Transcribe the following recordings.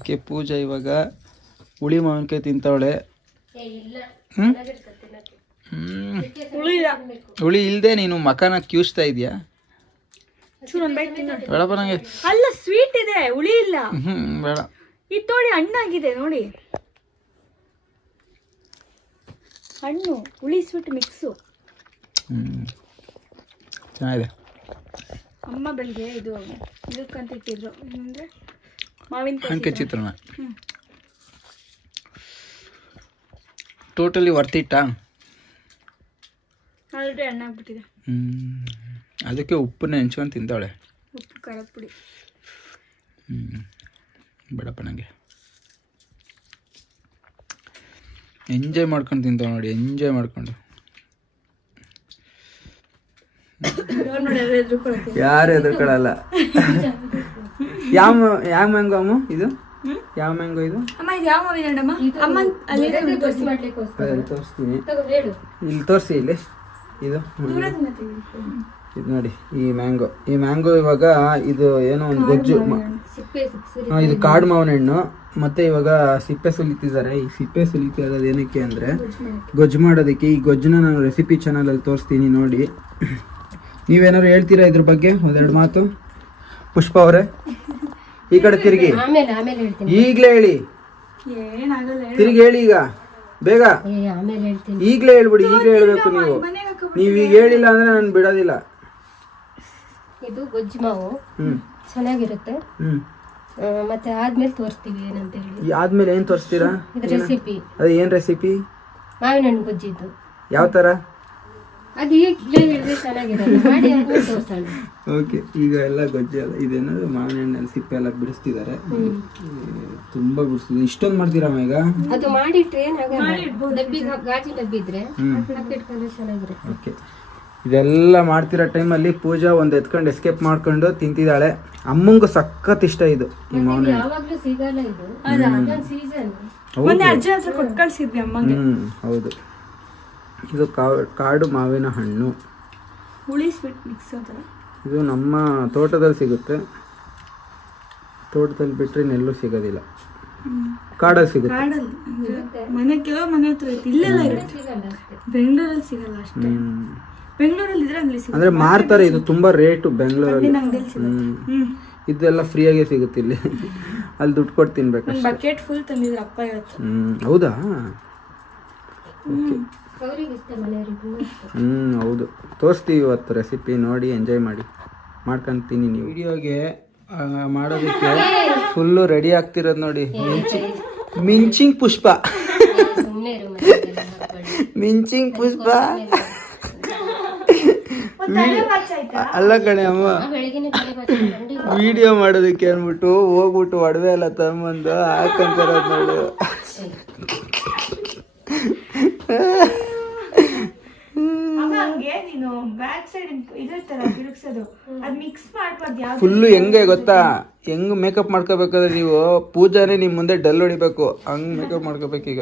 Okay, ಪೂಜಾ ಇವಾಗ ಹುಳಿ ಮಾವಿನಕಾಯಿ ತಿಂತವಳೆ. ಹುಳಿ ಇಲ್ಲದೆ ನೀನು ಮಕನ ಕ್ಯೂಸ್ತಾ ಇದೆಯಾ? ಬೇಡಪ್ಪ ನಂಗೆ. ಅಲ್ಲ, ಸ್ವೀಟ್ ಇದೆ, ಹುಳಿ ಇಲ್ಲ. ಬೇಡ. ಇದು ನೋಡಿ, ಹಣ್ಣಾಗಿದೆ ನೋಡಿ, ಹಣ್ಣು ಹುಳಿ ಸ್ವೀಟ್ ಮಿಕ್ಸು. ಚೆನ್ನಾಗಿದೆ. ಅಮ್ಮ ಬೆಳಿಗ್ಗೆ ಇದಕ್ಕಂತ ಇಟ್ಟಿದ್ರು, ಅಂದರೆ ಮಾವಿನಕಾಯಿ ಚಿತ್ರಾನ್ನ. ಟೋಟಲಿ ವರ್ತ್ ಇಟ್ಟಾ? ಆಲ್ರೆಡಿ ಹಣ್ಣಾಗ್ಬಿಟ್ಟಿದೆ. ಅದಕ್ಕೆ ಉಪ್ಪನ್ನ ನೆಂಚ್ಕೊಂಡು ತಿಂತಾವಳೆ. ಉಪ್ಪು ಖಾರದ ಪುಡಿ. ಬೇಡಪ್ಪ ನನಗೆ. ಎಂಜಾಯ್ ಮಾಡ್ಕೊಂಡು ತಿಂತಾವೆ ನೋಡಿ, ಎಂಜಾಯ್ ಮಾಡ್ಕೊಂಡು. ಯಾರು ಎದುರ್ಕೊಳ್ಳಲ್ಲ. ಯಾವ ಮ್ಯಾಂಗೋ ಅಮ್ಮ ಇದು? ಯಾವ ಮ್ಯಾಂಗೋ ಇದು? ತೋರಿಸ್ತೀನಿ, ಇಲ್ಲಿ ತೋರಿಸಿ. ಇಲ್ಲಿ ಇದು ನೋಡಿ, ಈ ಮ್ಯಾಂಗೋ ಇವಾಗ ಇದು ಏನೋ ಒಂದು ಗೊಜ್ಜು. ಇದು ಕಾಡು ಮಾವಿನ ಹಣ್ಣು. ಮತ್ತೆ ಇವಾಗ ಸಿಪ್ಪೆ ಸುಲಿತಿದ್ದಾರೆ. ಈ ಸಿಪ್ಪೆ ಸುಲಿತಿರೋದು ಏನಕ್ಕೆ ಅಂದರೆ ಗೊಜ್ಜು ಮಾಡೋದಕ್ಕೆ. ಈ ಗೊಜ್ಜನ್ನ ನಾನು ರೆಸಿಪಿ ಚಾನಲಲ್ಲಿ ತೋರಿಸ್ತೀನಿ ನೋಡಿ. ನೀವೇನಾದ್ರು ಹೇಳ್ತೀರಾ ಇದ್ರ ಬಗ್ಗೆ ಒಂದೆರಡು ಮಾತು? ಪುಷ್ಪ ಅವರೇ, ಈ ಕಡೆ ತಿರುಗಿ. ಈಗಲೇ ಹೇಳಿ, ತಿರುಗಿ ಹೇಳಿ ಈಗ ಬೇಗ. ಈಗಲೇ ಹೇಳ್ಬಿಡಿ, ಈಗಲೇ ಹೇಳ್ಬೇಕು ನೀವು. ನೀವೀಗ ಹೇಳಿಲ್ಲ ಅಂದ್ರೆ ನಾನು ಬಿಡೋದಿಲ್ಲ. ಇದು ಗೊಜ್ಜು ಮಾವು ಚೆನ್ನಾಗಿರುತ್ತೆ. ಮತ್ತೆ ಆದ್ಮೇಲೆ ತೋರಿಸ್ತೀವಿ ಏನಂತ ಹೇಳಿ. ಆದ್ಮೇಲೆ ಏನ್ ತೋರಿಸ್ತೀರಾ? ರೆಸಿಪಿ. ಅದು ಏನ್ ರೆಸಿಪಿ? ಮಾವಿನ ಹಣ್ಣು ಗೊಜ್ಜಿದ್ದು. ಯಾವ ತರ? ಅದು ಈಗಲೇ ಹೇಳಿದ್ರೆ ಚೆನ್ನಾಗಿರಲ್ಲ, ಮಾಡಿ ಆದ್ಮೇಲೆ ತೋರಿಸೋಣ. ಓಕೆ, ಈಗ ಎಲ್ಲ ಗೊಜ್ಜು ಎಲ್ಲ ಇದೇನಾದ್ರು ಮಾವಿನ ಹಣ್ಣಲ್ಲಿ ಸಿಪ್ಪೆ ಎಲ್ಲ ಬಿಡಿಸ್ತಿದ್ದಾರೆ. ತುಂಬಾ ಬಿಡಿಸ್ತಿದ್ದಾರೆ. ಇಷ್ಟೊಂದು ಮಾಡ್ತೀರಮ್ಮ ಈಗ? ಅದು ಮಾಡಿಟ್ರೆ ಡಬ್ಬಿ, ಗಾಜಿ ಡಬ್ಬಿ ಇದ್ರೆ ಹಾಕಿಟ್ಕೊಂಡ್ರೆ ಚೆನ್ನಾಗಿರುತ್ತೆ. ಓಕೆ, ಇದೆಲ್ಲ ಮಾಡ್ತಿರೋ ಟೈಮಲ್ಲಿ ಪೂಜಾ ಒಂದು ಎತ್ಕೊಂಡು ಎಸ್ಕೇಪ್ ಮಾಡ್ಕೊಂಡು ತಿಂತಿದ್ದಾಳೆ. ಅಮ್ಮಂಗೂ ಸಖತ್ ಇಷ್ಟ ಇದು ಈ ಮಾವಿನ ಹಣ್ಣು. ಯಾವಾಗ್ಲೂ ಸಿಗಲ್ಲ ಇದು, ಸೀಸನ್. ಹೌದು. ಇದು ಕಾಡು ಮಾವಿನ ಹಣ್ಣು, ಹುಳಿ ಸ್ವೀಟ್ ಮಿಕ್ಸ್. ಇದು ನಮ್ಮ ತೋಟದಲ್ಲಿ ಸಿಗುತ್ತೆ. ತೋಟದಲ್ಲಿ ಬಿಟ್ಟರೆ ಎಲ್ಲೂ ಸಿಗೋದಿಲ್ಲ. ಕಾಡಲ್ಲಿ ಸಿಗುತ್ತೆ. ಮನೆ ಹತ್ರ ಇಲ್ಲೆಲ್ಲ ಇರುತ್ತೆ, ಬೆಂಗಳೂರಲ್ಲಿ ಸಿಗಲ್ಲ ಅಷ್ಟೇ. ಬೆಂಗಳೂರಲ್ಲಿ ಇದ್ರೆ ಅಲ್ಲಿ ಸಿಗುತ್ತೆ. ಅಂದ್ರೆ ಮಾರ್ತಾರೆ, ಇದು ತುಂಬಾ ರೇಟು ಬೆಂಗಳೂರಲ್ಲಿ. ಇದೆಲ್ಲ ಫ್ರೀಯಾಗೆ ಸಿಗುತ್ತೆ ಇಲ್ಲಿ. ಅಲ್ಲಿ ದುಡ್ಡು ಕೊಟ್ಟು ತಿನ್ಬೇಕು. ಬಕೆಟ್ ಫುಲ್ ತಂದಿದ್ರು ಅಪ್ಪ ಇವತ್ತು. ಹೌದಾ? ಹೌದು, ತೋರಿಸ್ತೀವಿ ಇವತ್ತು ರೆಸಿಪಿ ನೋಡಿ, ಎಂಜಾಯ್ ಮಾಡಿ ಮಾಡ್ಕೊಂತೀನಿ. ನೀವು ವಿಡಿಯೋಗೆ ಮಾಡೋದಕ್ಕೆ ಫುಲ್ಲು ರೆಡಿ ಆಗ್ತಿರೋದು ನೋಡಿ. ಮಿಂಚಿಂಗ್ ಪುಷ್ಪ, ಮಿಂಚಿಂಗ್ ಪುಷ್ಪ. ಅಲ್ಲ ಕಣೆ ಅಮ್ಮ, ವಿಡಿಯೋ ಮಾಡೋದಕ್ಕೆ ಅಂದ್ಬಿಟ್ಟು ಹೋಗ್ಬಿಟ್ಟು ಒಡವೆ ಎಲ್ಲ ತಗೊಂಬಂದು ಹಾಕೊಂತಾರದ್ ನೋಡು. ಫುಲ್ಲು ಹೆಂಗೆ ಗೊತ್ತಾ, ಹೆಂಗ್ ಮೇಕಪ್ ಮಾಡ್ಕೋಬೇಕಾದ್ರೆ ನೀವು ಪೂಜಾನೇ ನಿಮ್ ಮುಂದೆ ಡಲ್ ಹೊಡಿಬೇಕು, ಹಂಗ್ ಮೇಕಪ್ ಮಾಡ್ಕೋಬೇಕೀಗ.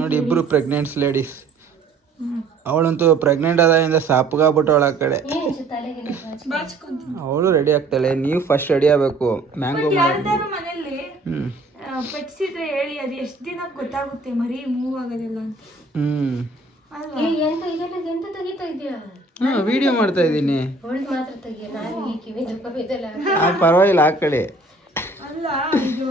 ನೋಡಿ, ಇಬ್ರು ಪ್ರೆಗ್ನೆಂಟ್ಸ್ ಲೇಡೀಸ್. ಅವಳಂತೂ ಪ್ರೆಗ್ನೆಂಟ್ ಆದಾಗಿಂದ ಸಾಪ್ಗಾಗ್ಬಿಟ್ಟು ಅವಳ ಕಡೆ. ಅವಳು ರೆಡಿ ಆಗ್ತಾಳೆ, ನೀವು ಫಸ್ಟ್ ರೆಡಿ ಆಗ್ಬೇಕು. ಮ್ಯಾಂಗೋ ಮನೆಯಲ್ಲಿ ಪೆಟ್ಸಿದ್ರೆ ಹೇಳಿ, ಅದು ಎಷ್ಟು ದಿನ ಗೊತ್ತಾಗುತ್ತೆ ಮರಿ ಮೂವ್ ಆಗೋದಿಲ್ಲ ಅಂತ. ವಿಡಿಯೋ ಮಾಡ್ತಾ ಇದ್ದೀನಿ. ಪರವಾಗಿಲ್ಲ, ಆ ಕಡೆ ಅಲ್ಲ. ಇದು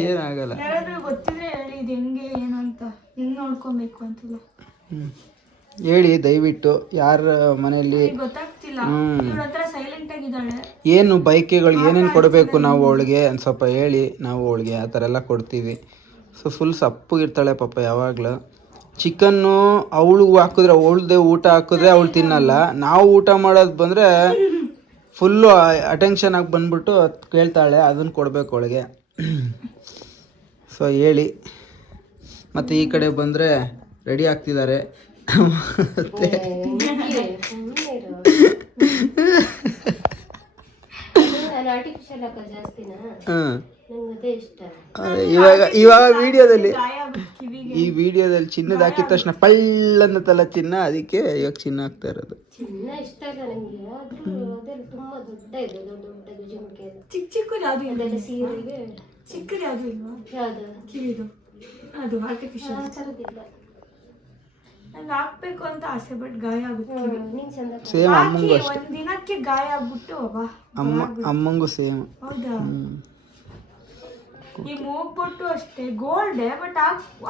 ಏನಾಗಲ್ಲ. ಯಾರಾದ್ರೂ ಗೊತ್ತಿದ್ರೆ ಹೇಳಿ, ಇದು ಹೆಂಗೆ ಏನು ಅಂತ, ಹೆಂಗ್ ನೋಡ್ಕೊಬೇಕು ಅಂತಲ್ಲ ಹೇಳಿ ದಯವಿಟ್ಟು. ಯಾರ ಮನೆಯಲ್ಲಿ ಗೊತ್ತಾಗ್ತಿಲ್ಲ, ಸೈಲೆಂಟ್ ಆಗಿದ್ದಾಳೆ. ಏನು ಬೈಕೆಗಳು ಏನೇನು ಕೊಡಬೇಕು ನಾವು ಅವಳಿಗೆ ಅಂತ ಸ್ವಲ್ಪ ಹೇಳಿ, ನಾವು ಅವಳಿಗೆ ಆ ಥರ ಎಲ್ಲ ಕೊಡ್ತೀವಿ. ಸೊ ಫುಲ್ ಸಪ್ಪಗಿರ್ತಾಳೆ ಪಾಪ ಯಾವಾಗಲೂ. ಚಿಕನ್ನು ಅವಳು ಹಾಕಿದ್ರೆ, ಅವಳದೇ ಊಟ ಹಾಕಿದ್ರೆ ಅವಳು ತಿನ್ನಲ್ಲ. ನಾವು ಊಟ ಮಾಡೋದು ಬಂದರೆ ಫುಲ್ಲು ಅಟೆನ್ಷನ್ ಆಗಿ ಬಂದ್ಬಿಟ್ಟು ಕೇಳ್ತಾಳೆ, ಅದನ್ನು ಕೊಡಬೇಕು ಅವಳಿಗೆ. ಸೊ ಹೇಳಿ. ಮತ್ತು ಈ ಕಡೆ ಬಂದರೆ ರೆಡಿ ಆಗ್ತಿದ್ದಾರೆ. ಮತ್ತೆ ಆರ್ಟಿಫಿಷಿಯಲ್ ಹಾಕೋದು ಜಾಸ್ತಿನಾ? ಹಾಂ ನಂಗೆ ಅದೇ ಇಷ್ಟ. ಇವಾಗ ವಿಡಿಯೋದಲ್ಲಿ ಗಾಯ ಆಗ್ಬಿಟ್ಟು ಕಿವಿಗೆ. ಈ ವಿಡಿಯೋದಲ್ಲಿ ಚಿನ್ನದ ಹಾಕಿದ ತಕ್ಷಣ ಪಳ್ಳನ್ನತ್ತಲ್ಲ ಚಿನ್ನ, ಅದಕ್ಕೆ ಇವಾಗ ಚಿನ್ನ ಹಾಕ್ತಾ ಇರೋದು. ಚಿನ್ನ ಇಷ್ಟ ಇಲ್ಲ ನಂಗೆ, ಆದ್ರೂ ಅದೆಲ್ಲ ತುಂಬಾ ದೊಡ್ಡ ಇದೆ, ದೊಡ್ಡ ದೊಡ್ಡ ಜುಮ್ಕೆ ಚಿಕ್ಕ ಚಿಕ್ಕದು ಯಾವ್ದು ಇಲ್ಲ. ಅದೆಲ್ಲ ಸೀರೆಗೆ ಚಿಕ್ಕದು ಯಾವ್ದು ಇಲ್ವಾ? ಯಾವ್ದು ಕಿವಿದು ಅದು ಆರ್ಟಿಫಿಷಿಯಲ್. ಆ ಥರದ್ದಿಲ್ಲ. ನಂಗೆ ಹಾಕ್ಬೇಕು ಅಂತ ಆಸೆ, ಬಟ್ ಗಾಯ ಆಗುತ್ತೆ ಕಿವಿ. ನೀನ್ ಚಂದ ಸೇಮ್ ಹಾಕಿ ಅಮ್ಮಂಗೂ ಅಷ್ಟೇ. ಒಂದ್ ದಿನಕ್ಕೆ ಗಾಯ ಆಗ್ಬಿಟ್ಟು ಅಮ್ಮಂಗೂ ಸೇಮ್. ಹೌದಾ? ಈ ಮೂಗ್ಬೊಟ್ಟು ಅಷ್ಟೇ ಗೋಲ್ಡೆ, ಬಟ್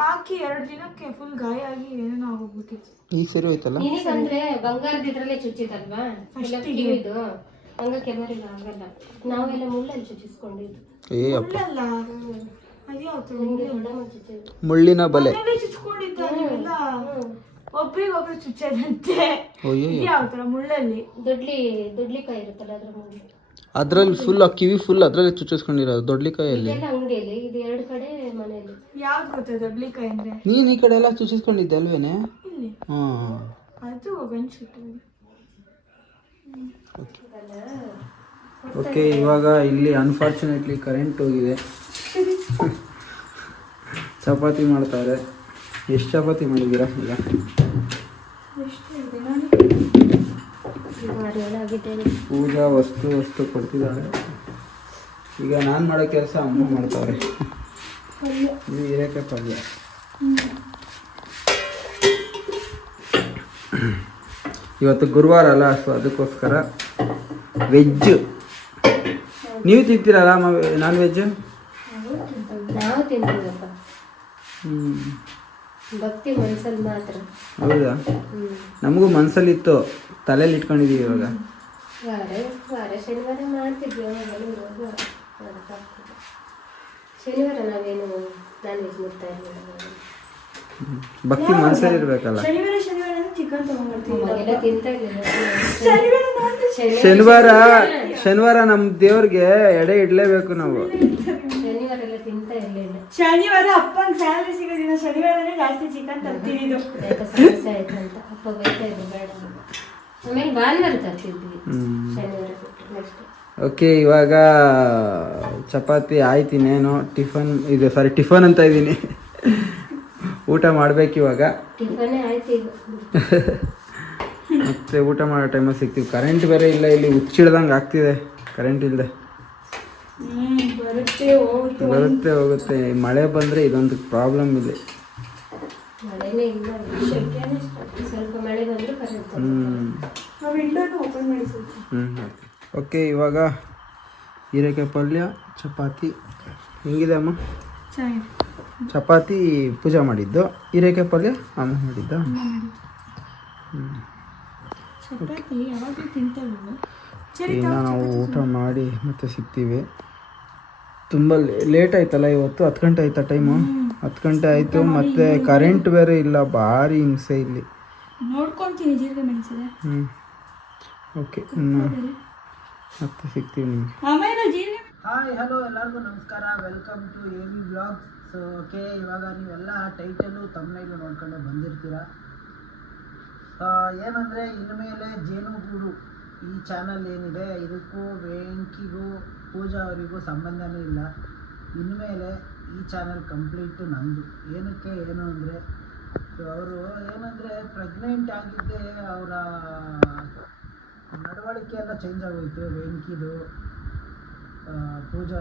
ಹಾಕಿ 2 ದಿನಕ್ಕೆ ಫುಲ್ ಗಾಯ ಆಗಿ ಏನೇನೋ ಆಗೋಗ್ಬಿಟ್ಟಿತ್ತು. ಈಗ ಸರಿ ಹೋಯ್ತಲ್ಲ. ನಿನಗಂದ್ರೆ ಬಂಗಾರದ ಇದ್ರಲ್ಲೇ ಚುಚ್ಚಿದಲ್ವಾ ಎಲ್ಲ ಕಿವಿದು, ಹಂಗ ಕೆಲವರಿಗೆ ಆಗಲ್ಲ. ನಾವೆಲ್ಲ ಮುಳ್ಳಲ್ಲಿ ಚುಚ್ಚಿಸ್ಕೊಂಡಿದ್ದು. ಏ ಅಪ್ಪ, ಅಲ್ಲ ಅದ್ಯಾವ್ದು ನಿಮ್ಗೆ ದೊಡ್ಡಮ್ಮ ಚುಚ್ಚಿದ್ದು. ಮುಳ್ಳಿನ ಬಲೆ. ಚುಚ್ಕೊಂಡಿದ್ದ ನೀವೆಲ್ಲ ಒಬ್ರಿಗೊಬ್ರು ಚುಚ್ಚದಂತೆ. ಅಯ್ಯೋ, ಯಾವ ತರ ಮುಳ್ಳಲ್ಲಿ ದೊಡ್ಲಿಕಾಯಿ ಇರುತ್ತಲ್ಲ ಅದ್ರ ಮುಳ್ಳು, ಅದ್ರಲ್ಲಿ ಫುಲ್ ಆ ಕಿವಿ ಫುಲ್ ಅದ್ರಲ್ಲಿ ಚುಚ್ಚಿಸ್ಕೊಂಡಿರೋದು ದೊಡ್ಲಿಕಾಯಲ್ಲಿ. ಇದೆಲ್ಲ ಅಂಗಡಿಯಲ್ಲಿ, ಇದು 2 ಕಡೆ ಮನೆಯಲ್ಲಿ. ಯಾವ್ದು ಗೊತ್ತಾ ದೊಡ್ಲಿಕಾಯಿ ಅಂದ್ರೆ? ನೀನ್ ಈ ಕಡೆ ಎಲ್ಲ ಚುಚ್ಚಿಸ್ಕೊಂಡಿದ್ದೆ ಅಲ್ವೇನೆ? ಇಲ್ಲಿ ಹಾಂ. ಅದು ಗಂಡ್ಸುಟ್ಟು. ಓಕೆ, ಇವಾಗ ಇಲ್ಲಿ ಅನ್ಫಾರ್ಚುನೇಟ್ಲಿ ಕರೆಂಟ್ ಹೋಗಿದೆ. ಚಪಾತಿ ಮಾಡ್ತಾರೆ. ಎಷ್ಟು ಚಪಾತಿ ಮಾಡಿದ್ದೀರಾ ಈಗ? ಪೂಜಾ ವಸ್ತು ಕೊಡ್ತಿದ್ದಾಳೆ. ಈಗ ನಾನು ಮಾಡೋ ಕೆಲಸ ಅಮ್ಮ ಮಾಡ್ತಾವ್ರೆ. ಇದು ಹೀರೆಕಾಯಿ ಪಲ್ಯ. ಇವತ್ತು ಗುರುವಾರ ಅಲ್ಲ, ಸೊ ಅದಕ್ಕೋಸ್ಕರ ವೆಜ್. ನೀವು ತಿಂತೀರಲ್ಲ ನಾನ್ ವೆಜ್? ನಾವು ತಿಂತೀವಪ್ಪ, ಹ್ಞೂ. ಭಕ್ತಿ ಮನಸ್ಸಲ್ಲಿ ಮಾತ್ರ. ಹೌದಾ? ನಮಗೂ ಮನಸ್ಸಲ್ಲಿತ್ತು, ತಲೆಯಲ್ಲಿ ಇಟ್ಕೊಂಡಿದ್ದೀವಿ ಇವಾಗ. ವಾರ ಶನಿವಾರ ಮಾಡ್ತಿದ್ವಿ. ಶನಿವಾರ ನಾವೇನು ನಾನ್ ವೆಜ್ ಮುಟ್ತಾ ಇರಲಿಲ್ಲ. ಭಕ್ತಿ ಮನಸ್ಸಲ್ಲಿ ಇರ್ಬೇಕಲ್ಲ. ಶನಿವಾರ ಚಿಕನ್ ತಗೊಂಡ್ಬರ್ತೀವಿ. ಅವಾಗೆಲ್ಲ ತಿಂತಾ ಇರ್ಲಿಲ್ಲ. ಶನಿವಾರ ನಮ್ಮ ದೇವ್ರಿಗೆ ಎಡೆ ಇಡ್ಲೇಬೇಕು ನಾವು. ಶನಿವಾರ ಎಲ್ಲ ತಿಂತಾ ಇರ್ಲಿಲ್ಲ. ಶನಿವಾರ ಅಪ್ಪನ ಸ್ಯಾಲರಿ ಸಿಗೋ ದಿನ ಶನಿವಾರನೇ ಜಾಸ್ತಿ ಚಿಕನ್ ತರ್ತಿದ್ದು. ಸಮಸ್ಯೆ ಆಯ್ತು ಅಂತ ಅಪ್ಪ ಬೈತಾ ಇದ್ರು, ಬೇಡ ಅಂತ. ಆಮೇಲೆ ಭಾನುವಾರ ತರ್ತಿದ್ವಿ, ಶನಿವಾರ ಬಿಟ್ಟು ನೆಕ್ಸ್ಟ್. ಓಕೆ, ಇವಾಗ ಚಪಾತಿ ಆಯ್ತು. ಇನ್ನೇನು ಟಿಫನ್ ಅಂತ ಇದ್ದೀನಿ. ಊಟ ಮಾಡ್ಬೇಕು ಇವಾಗ. ಟಿಫನೇ ಆಯ್ತು ಈಗ. ಮತ್ತೆ ಊಟ ಮಾಡೋ ಟೈಮಲ್ಲಿ ಸಿಗ್ತೀವಿ. ಕರೆಂಟ್ ಬೇರೆ ಇಲ್ಲ, ಇಲ್ಲಿ ಹುಚ್ಚಿಡ್ದಂಗೆ ಆಗ್ತಿದೆ ಕರೆಂಟ್ ಇಲ್ಲದೆ. ಬರುತ್ತೆ ಹೋಗುತ್ತೆ. ಮಳೆ ಬಂದರೆ ಇದೊಂದು ಪ್ರಾಬ್ಲಮ್ ಇದೆ. ಮಳೆನೇ ಇಲ್ಲ, ಸ್ವಲ್ಪ ಮಳೆ ಬಂದರೂ ಕರೆಂಟ್. ಓಕೆ, ಇವಾಗ ಹೀರೆಕಾಯಿ ಪಲ್ಯ, ಚಪಾತಿ. ಹೆಂಗಿದೆ ಅಮ್ಮ? ಚಪಾತಿ ಪೂಜಾ ಮಾಡಿದ್ದು, ಹೀರೆಕಾಯಿ ಪಲ್ಯ ಅಮ್ಮ ಮಾಡಿದ್ದ. ಇನ್ನು ನಾವು ಊಟ ಮಾಡಿ ಮತ್ತೆ ಸಿಗ್ತೀವಿ. ತುಂಬ ಲೇಟ್ ಆಯ್ತಲ್ಲ ಇವತ್ತು. 10 ಗಂಟೆ ಆಯ್ತಾ ಟೈಮು? 10 ಗಂಟೆ ಆಯಿತು. ಮತ್ತು ಕರೆಂಟ್ ಬೇರೆ ಇಲ್ಲ, ಭಾರಿ ಹಿಂಸೆ ಇಲ್ಲಿ. ನೋಡ್ಕೊಂತೀನಿ ಜೀರಿಗೆ ಮೆಣಸಿದೆ. ಓಕೆ, ಮತ್ತೆ ಸಿಗ್ತೀವಿ ನಿಮಗೆ. ಹಾಯ್, ಹಲೋ, ಎಲ್ಲರಿಗೂ ನಮಸ್ಕಾರ. Welcome to AV vlogs. So okay, ಇವಾಗ ನೀವೆಲ್ಲ ಟೈಟಲು ತಮ್ಮನೇಲಿ ನೋಡ್ಕೊಂಡು ಬಂದಿರ್ತೀರ. ಏನಂದರೆ ಇನ್ಮೇಲೆ ಜೇನುಗೂಡು ಈ ಚಾನಲ್ ಏನಿದೆ, ಇದಕ್ಕೂ ವೆಂಕಿಗೂ ಪೂಜಾ ಅವರಿಗೂ ಸಂಬಂಧನೇ ಇಲ್ಲ. ಇನ್ಮೇಲೆ ಈ ಚಾನಲ್ ಕಂಪ್ಲೀಟು ನಂದು. ಏನಕ್ಕೆ ಏನು ಅಂದರೆ, ಅವರು ಏನಂದರೆ ಪ್ರೆಗ್ನೆಂಟ್ ಆಗಿದ್ದೆ, ಅವರ ನಡವಳಿಕೆ ಎಲ್ಲ ಚೇಂಜ್ ಆಗೋಯ್ತು. ವೆಂಕಿದು, ಪೂಜಾ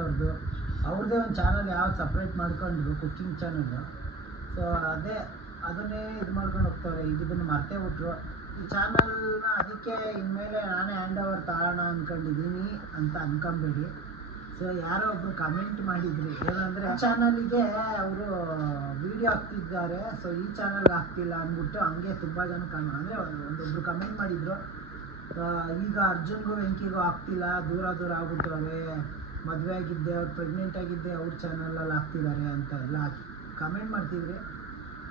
ಅವ್ರದ್ದೇ ಒಂದು ಚಾನಲ್ ಯಾವ್ದು ಸಪ್ರೇಟ್ ಮಾಡ್ಕೊಂಡ್ರು, ಕುಕ್ಕಿಂಗ್ ಚಾನಲ್ಲು. ಸೊ ಅದನ್ನೇ ಇದು ಮಾಡ್ಕೊಂಡು ಹೋಗ್ತಾರೆ. ಈಗ ಇದನ್ನು ಮರ್ತೇ ಬಿಟ್ರು ಈ ಚಾನಲ್ನ. ಅದಕ್ಕೆ ಇನ್ಮೇಲೆ ನಾನೇ ಹ್ಯಾಂಡ್ ಓವರ್ ತಗೋಣ ಅಂದ್ಕೊಂಡಿದ್ದೀನಿ ಅಂತ ಅನ್ಕೊಂಬೇಡಿ. ಸೊ ಯಾರೋ ಒಬ್ರು ಕಮೆಂಟ್ ಮಾಡಿದ್ರು, ಏನಂದರೆ ಚಾನಲಿಗೆ ಅವರು ವಿಡಿಯೋ ಹಾಕ್ತಿದ್ದಾರೆ, ಸೊ ಈ ಚಾನಲ್ಗೆ ಹಾಕ್ತಿಲ್ಲ ಅಂದ್ಬಿಟ್ಟು. ಹಂಗೆ ತುಂಬ ಜನ ಅಂದರೆ ಒಂದೊಬ್ರು ಕಮೆಂಟ್ ಮಾಡಿದರು, ಈಗ ಅರ್ಜುನ್ಗೂ ವೆಂಕಿಗೂ ಆಗ್ತಿಲ್ಲ, ದೂರ ಆಗ್ಬಿಟ್ಟವ್ರೆ, ಮದುವೆ ಆಗಿದ್ದೆ, ಅವ್ರು ಪ್ರೆಗ್ನೆಂಟ್ ಆಗಿದ್ದೆ, ಅವ್ರ ಚಾನಲಲ್ಲಿ ಹಾಕ್ತಿದ್ದಾರೆ ಅಂತ ಎಲ್ಲ ಕಮೆಂಟ್ ಮಾಡ್ತಿದ್ರಿ.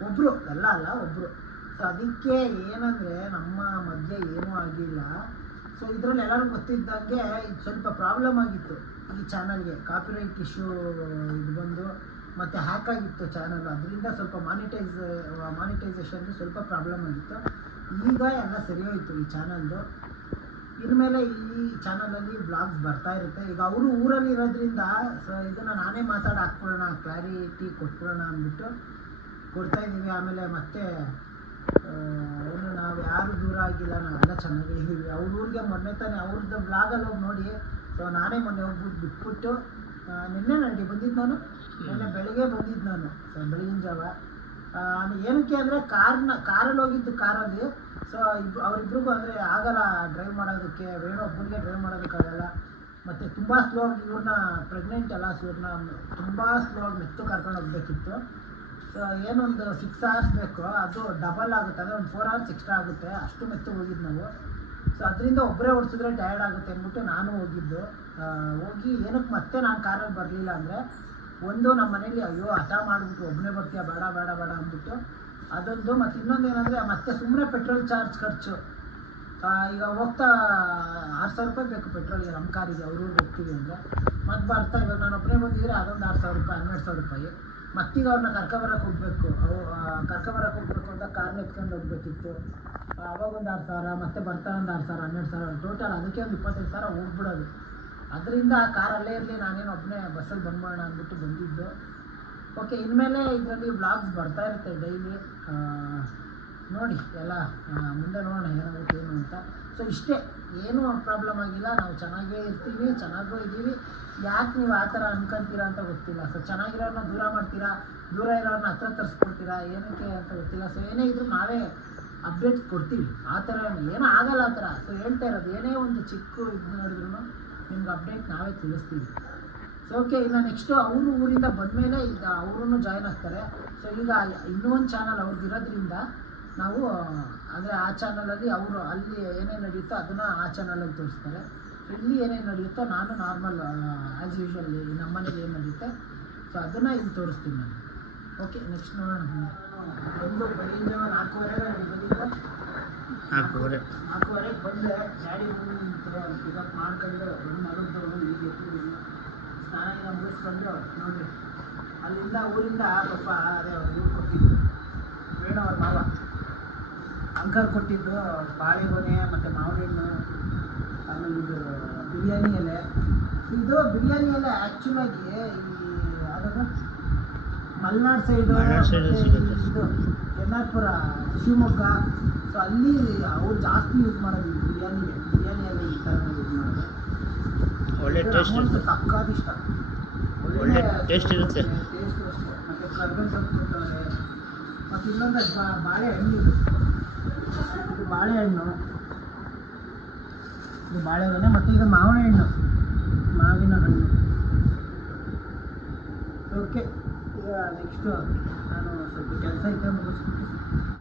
ಒಬ್ಬರು ಎಲ್ಲ ಅಲ್ಲ, ಒಬ್ಬರು. ಸೊ ಅದಕ್ಕೆ ಏನಂದರೆ ನಮ್ಮ ಮಧ್ಯೆ ಏನೂ ಆಗಿಲ್ಲ. ಸೊ ಇದರಲ್ಲಿ ಎಲ್ಲರಿಗೂ ಗೊತ್ತಿದ್ದಂಗೆ ಇದು ಸ್ವಲ್ಪ ಪ್ರಾಬ್ಲಮ್ ಆಗಿತ್ತು ಈ ಚಾನಲ್ಗೆ. ಕಾಪಿರೈಟ್ ಇಶ್ಯೂ ಇದು ಬಂದು ಮತ್ತು ಹ್ಯಾಕ್ ಆಗಿತ್ತು ಚಾನಲ್. ಅದರಿಂದ ಸ್ವಲ್ಪ ಮಾನಿಟೈಸೇಷನ್ಗೆ ಸ್ವಲ್ಪ ಪ್ರಾಬ್ಲಮ್ ಆಗಿತ್ತು. ಈಗ ಎಲ್ಲ ಸರಿ ಹೋಯಿತು ಈ ಚಾನಲ್ದು. ಇನ್ಮೇಲೆ ಈ ಚಾನಲಲ್ಲಿ ಬ್ಲಾಗ್ಸ್ ಬರ್ತಾ ಇರುತ್ತೆ. ಈಗ ಅವರು ಊರಲ್ಲಿ ಇರೋದ್ರಿಂದ ಸೊ ಇದನ್ನು ನಾನೇ ಮಾತಾಡಿ ಹಾಕ್ಬಿಡೋಣ, ಕ್ಲಾರಿಟಿ ಕೊಟ್ಬಿಡೋಣ ಅಂದ್ಬಿಟ್ಟು ಕೊಡ್ತಾ ಇದ್ದೀವಿ. ಆಮೇಲೆ ಮತ್ತೆ ಏನು ನಾವು ಯಾರು ದೂರ ಆಗಿಲ್ಲ, ನಾವೆಲ್ಲ ಚೆನ್ನಾಗೇ ಇದ್ದೀವಿ. ಅವ್ರ ಊರಿಗೆ ಮೊನ್ನೆ ತಾನೇ ಅವ್ರದ್ದು ಬ್ಲಾಗಲ್ಲಿ ಹೋಗಿ ನೋಡಿ. ಸೊ ನಾನೇ ಮೊನ್ನೆ ಹೋಗ್ಬಿಟ್ಟು ಬಿಟ್ಬಿಟ್ಟು ನಿನ್ನೆ ನಡಿ ಬಂದಿದ್ದು ನಾನು, ನಿನ್ನೆ ಬೆಳಗ್ಗೆ ಬಂದಿದ್ದು ನಾನು. ಸೊ ಬೆಳಗಿನ ಜಾವ ಏನಕ್ಕೆ ಅಂದರೆ ಕಾರಲ್ಲಿ ಹೋಗಿದ್ದು ಕಾರಲ್ಲಿ. ಸೊ ಅವರಿಬ್ರಿಗೂ ಅಂದರೆ ಆಗಲ್ಲ ಡ್ರೈವ್ ಮಾಡೋದಕ್ಕೆ, ವೇಣು ಒಬ್ಬನಿಗೆ ಡ್ರೈವ್ ಮಾಡೋದಕ್ಕಾಗಲ್ಲ. ಮತ್ತು ತುಂಬ ಸ್ಲೋ ಆಗಿ ಇವ್ರನ್ನ ಪ್ರೆಗ್ನೆಂಟ್ ಅಲ್ಲ, ಸೊ ಇವ್ರನ್ನ ತುಂಬ ಸ್ಲೋ ಆಗಿ ಮೆತ್ತು ಕರ್ಕೊಂಡು ಹೋಗ್ಬೇಕಿತ್ತು. ಸೊ ಏನೊಂದು 6 hours ಬೇಕು, ಅದು ಡಬಲ್ ಆಗುತ್ತೆ, ಅಂದರೆ ಒಂದು 4 hours ಎಕ್ಸ್ಟ್ರಾ ಆಗುತ್ತೆ. ಅಷ್ಟು ಮೆತ್ತು ಹೋಗಿದ್ದು ನಾವು. ಸೊ ಅದರಿಂದ ಒಬ್ಬರೇ ಓಡಿಸಿದ್ರೆ ಟಯರ್ಡ್ ಆಗುತ್ತೆ ಅಂದ್ಬಿಟ್ಟು ನಾನು ಹೋಗಿದ್ದು. ಹೋಗಿ ಏನಕ್ಕೆ ಮತ್ತೆ ನಾನು ಕಾರಲ್ಲಿ ಬರಲಿಲ್ಲ ಅಂದರೆ, ಒಂದು ನಮ್ಮ ಮನೇಲಿ ಅಯ್ಯೋ ಹಠ ಮಾಡಿಬಿಟ್ಟು ಒಬ್ಬನೇ ಬರ್ತೀಯ ಬೇಡ ಬೇಡ ಬೇಡ ಅಂದ್ಬಿಟ್ಟು ಅದೊಂದು. ಮತ್ತು ಇನ್ನೊಂದು ಏನಂದರೆ ಮತ್ತೆ ಸುಮ್ಮನೆ ಪೆಟ್ರೋಲ್ ಚಾರ್ಜ್ ಖರ್ಚು. ಈಗ ಹೋಗ್ತಾ 6,000 ರೂಪಾಯಿ ಬೇಕು ಪೆಟ್ರೋಲ್ಗೆ ನಮ್ಮ ಕಾರಿಗೆ, ಅವ್ರೂರಿಗೆ ಹೋಗ್ತೀವಿ ಅಂದರೆ. ಮತ್ತು ಬರ್ತಾ ಇವಾಗ ನಾನು ಒಬ್ಬನೇ ಬಂದಿದ್ರೆ ಅದೊಂದು 6,000 ರೂಪಾಯಿ 1,200 ರೂಪಾಯಿ. ಮತ್ತೀಗ ಅವ್ರನ್ನ ಕರ್ಕೊಬರಕ್ಕೆ ಹೋಗಬೇಕು, ಕರ್ಕೊಬರಕ್ಕೆ ಹೋಗ್ಬೇಕು ಅಂತ ಕಾರ್ನ ಎತ್ಕೊಂಡು ಹೋಗ್ಬೇಕಿತ್ತು. ಅವಾಗ ಒಂದು 6,000, ಮತ್ತೆ ಬರ್ತಾ ಒಂದು 6,000 1,200 ಟೋಟಲ್. ಅದಕ್ಕೆ ಒಂದು 25,000 ಹೋಗ್ಬಿಡೋದು. ಅದರಿಂದ ಕಾರಲ್ಲೇ ಇರಲಿ, ನಾನೇನು ಒಬ್ಬನೇ ಬಸ್ಸಲ್ಲಿ ಬಂದ್ಬೋಣ ಅಂದ್ಬಿಟ್ಟು ಬಂದಿದ್ದು. ಓಕೆ, ಇನ್ಮೇಲೆ ಇದರಲ್ಲಿ ವ್ಲಾಗ್ಸ್ ಬರ್ತಾ ಇರುತ್ತೆ ಡೈಲಿ. ನೋಡಿ ಎಲ್ಲ ಮುಂದೆ ನೋಡೋಣ ಏನಾಗುತ್ತೆ ಏನು ಅಂತ. ಸೊ ಇಷ್ಟೇ, ಏನೂ ಪ್ರಾಬ್ಲಮ್ ಆಗಿಲ್ಲ, ನಾವು ಚೆನ್ನಾಗೇ ಇರ್ತೀವಿ, ಚೆನ್ನಾಗೂ ಇದ್ದೀವಿ. ಯಾಕೆ ನೀವು ಆ ಥರ ಅನ್ಕೊಂತೀರಾ ಅಂತ ಗೊತ್ತಿಲ್ಲ. ಸೊ ಚೆನ್ನಾಗಿರೋರನ್ನ ದೂರ ಮಾಡ್ತೀರಾ, ದೂರ ಇರೋರನ್ನ ಹತ್ರ ತರಿಸ್ಕೊಡ್ತೀರಾ, ಏನಕ್ಕೆ ಅಂತ ಗೊತ್ತಿಲ್ಲ. ಸೊ ಏನೇ ಇದ್ರೂ ನಾವೇ ಅಪ್ಡೇಟ್ಸ್ ಕೊಡ್ತೀವಿ, ಆ ಥರ ಏನೂ ಆಗಲ್ಲ ಆ ಥರ. ಸೊ ಹೇಳ್ತಾ ಇರೋದು, ಏನೇ ಒಂದು ಚಿಕ್ಕ ಇದು ನೋಡಿದ್ರು ನಿಮ್ಗೆ ಅಪ್ಡೇಟ್ ನಾವೇ ತಿಳಿಸ್ತೀವಿ. ಸೊ ಓಕೆ, ಇನ್ನು ನೆಕ್ಸ್ಟು ಅವರು ಊರಿಂದ ಬಂದಮೇಲೆ ಈಗ ಅವರೂ ಜಾಯ್ನ್ ಆಗ್ತಾರೆ. ಸೊ ಈಗ ಇನ್ನೂ ಒಂದು ಚಾನಲ್ ಅವ್ರದ್ದು ಇರೋದ್ರಿಂದ ನಾವು ಅಂದರೆ ಆ ಚಾನಲಲ್ಲಿ ಅವರು ಅಲ್ಲಿ ಏನೇನು ನಡೆಯುತ್ತೋ ಅದನ್ನು ಆ ಚಾನಲಲ್ಲಿ ತೋರಿಸ್ತಾರೆ. ಸೊ ಇಲ್ಲಿ ಏನೇನು ನಡೆಯುತ್ತೋ ನಾನು ನಾರ್ಮಲ್ ಆ್ಯಸ್ ಯೂಶ್ವಲ್ ನಮ್ಮ ಮನೇಲಿ ಏನು ನಡೆಯುತ್ತೆ ಸೊ ಅದನ್ನು ಇಲ್ಲಿ ತೋರಿಸ್ತೀನಿ ನಾನು. ಓಕೆ, ನೆಕ್ಸ್ಟ್ ನೋಡೋಣ. ಒಂದು ಬೆಳಿಗ್ಗೆ 4:15 ಬಂದಿದ್ದು, 4:15 ಬಂದೆ. ಡ್ಯಾಡಿ ಪಿಕಪ್ ಮಾಡ್ಕೊಂಡು ಒಂದು ಮಲಗ್ದವರು ಈಗ ಸ್ನಾನ ಮುಗಿಸ್ಕೊಂಡು ನೋಡಿರಿ ಅಲ್ಲಿಂದ ಊರಿಂದ ಪಾಪ ಅದೇ ಊರು ಕೊಟ್ಟಿದ್ದು ವೇಣು ಅವ್ರ ಮಾವ ಅಂಕಲ್ ಕೊಟ್ಟಿದ್ದು ಬಾಳೆಗೊನೆ ಮತ್ತು ಮಾವಿನ ಹಣ್ಣು, ಆಮೇಲೆ ಇದು ಬಿರಿಯಾನಿ ಎಲೆ. ಇದು ಬಿರಿಯಾನಿ ಎಲೆ ಆ್ಯಕ್ಚುಲಾಗಿ ಈ ಅದನ್ನು ಮಲೆನಾಡು ಸೈಡು, ಇದು ಎನ್ನಾರ್ಪುರ, ಶಿವಮೊಗ್ಗ, ಸೊ ಅಲ್ಲಿ ಅವ್ರು ಜಾಸ್ತಿ ಯೂಸ್ ಮಾಡೋದು ಈ ಬಿರಿಯಾನಿ ಎಲೆ ಈ ಥರ ಯೂಸ್ ಮಾಡೋದು. ಒಳ್ಳೆ ಟೇಸ್ಟ್, ತಕ್ಕಾದಿಷ್ಟ, ಒಳ್ಳೆ ಟೇಸ್ಟ್ ಇರುತ್ತೆ. ಟೇಸ್ಟು ಅಷ್ಟೇ. ಮತ್ತು ಕರ್ಬೇವು ಸೊಪ್ಪು ಕೊಟ್ಟವ್ರೆ. ಮತ್ತು ಇನ್ನೊಂದು ಬಾಳೆಹಣ್ಣು, ಇದು ಬಾಳೆಹಣ್ಣು, ಇದು ಬಾಳೆಹಣ್ಣು, ಮತ್ತು ಇದು ಮಾವಿನ ಹಣ್ಣು, ಮಾವಿನ ಹಣ್ಣು. ಓಕೆ, ಈಗ ನೆಕ್ಸ್ಟು ನಾನು ಸ್ವಲ್ಪ ಕೆಲಸ ಇದ್ದರೆ